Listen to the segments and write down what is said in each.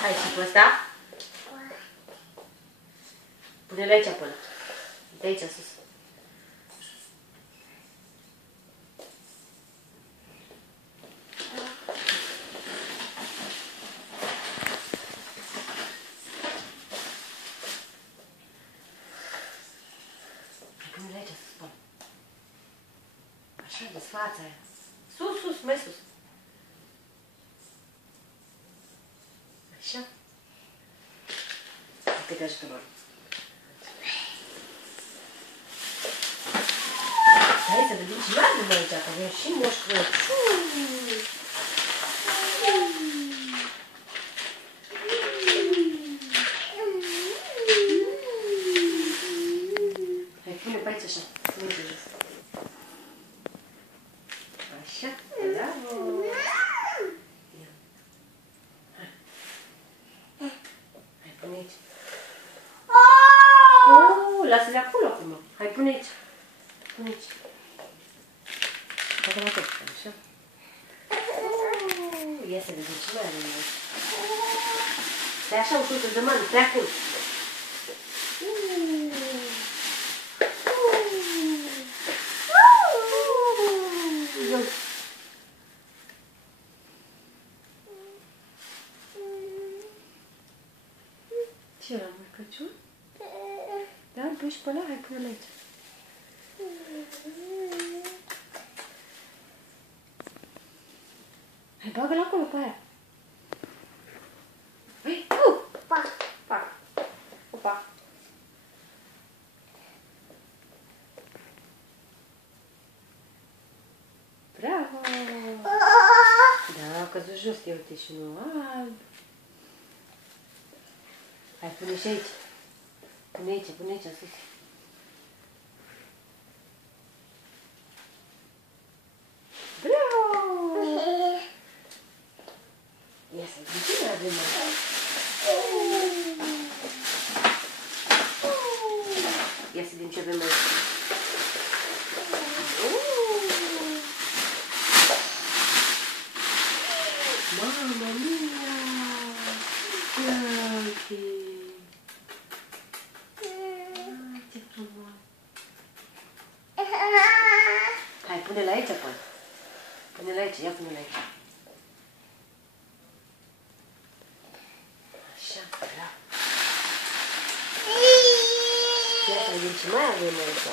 Hai și pe ăsta. Pune-le aici până. De aici sus. Pune-le aici sus până. Așa, desfață aia. Sus, sus, mai sus. Așa. Uite că ajută, mă. Hai să vedem și mai de aici, că avem și Moș Crăciun. Hai, pune pe aici așa. Pune pe jos. Așa, bravo. Hai, pune aici. Lasă-le acolo acum. Hai, pune aici. Pune aici. Hai, tot, așa. Ia să vedem ce mai avem aici. Stai așa ușor, să-ți dă mână, stai acolo. Ce era, Moș Crăciun? Da, îl pui și pe ăla? Hai, pune-l aici. Hai, bagă-l acolo pe aia. Hai, pac, pac. Opa. Bravo! Da, a căzut jos, ia uite și unul alb. Hai, pune și aici. Pune aici, sus. Bravo! Ia să vedem ce mai avem aici. Ia să vedem ce avem aici. Mamma mia! Uite! Ce frumos! Hai, pune-l aici, până. Pune-l aici, ia pune-l aici. Așa, bravo. Ia să vedem ce mai avem aici.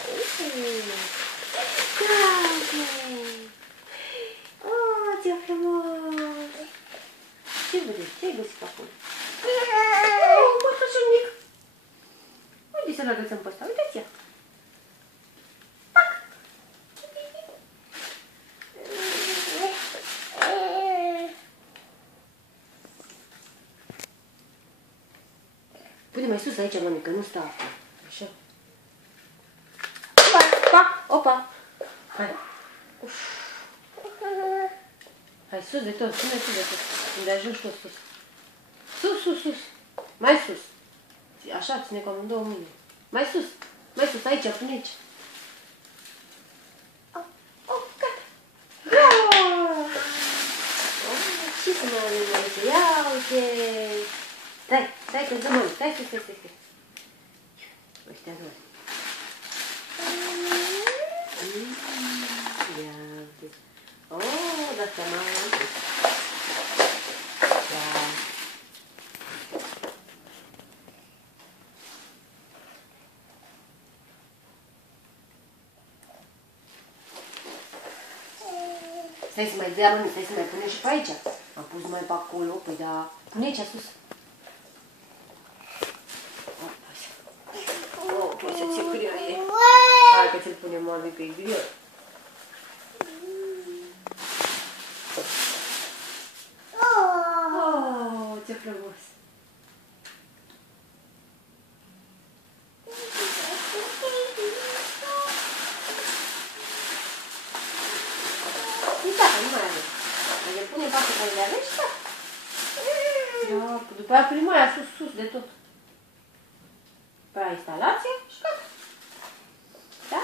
Bravo! Oh, ce frumos! Ce vedeți? Ce ai găsit acolo? Oh, mătușul mic! Unde să-l agățăm pe ăsta? Uite-ți ea! Pune mai sus aici, mami, că nu stă acolo. Așa. Opa, opa, opa. Hai. Uf. Hai, sus de tot, pune sus de tot. Unde ajungi tot sus. Sus, sus, sus. Mai sus. Așa, ține cam în două mâini. Mai sus, aici, pune aici. Gata. Bravo! Ce să mai avem aici? Ia uite! Stai, că-ți dă mână. Stai. Ăștia doi. Ia uite. Oh, de-astea mai am. Da. Stai să mai dea mână, stai să mai pune și pe aici. Am pus mai pe acolo, păi da. Pune aici sus. Oh, păi să ți-e greu e. Hai că ți-l punem, mami, că e greu. Oh, ce frumos. Nu mai avem. Mai pune patru care le avem și da. Da, după aia prima aia sus de tot. După aia instalație și gata. Da?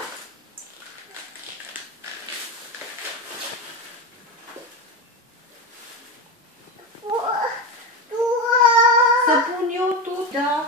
pun eu, tu, da.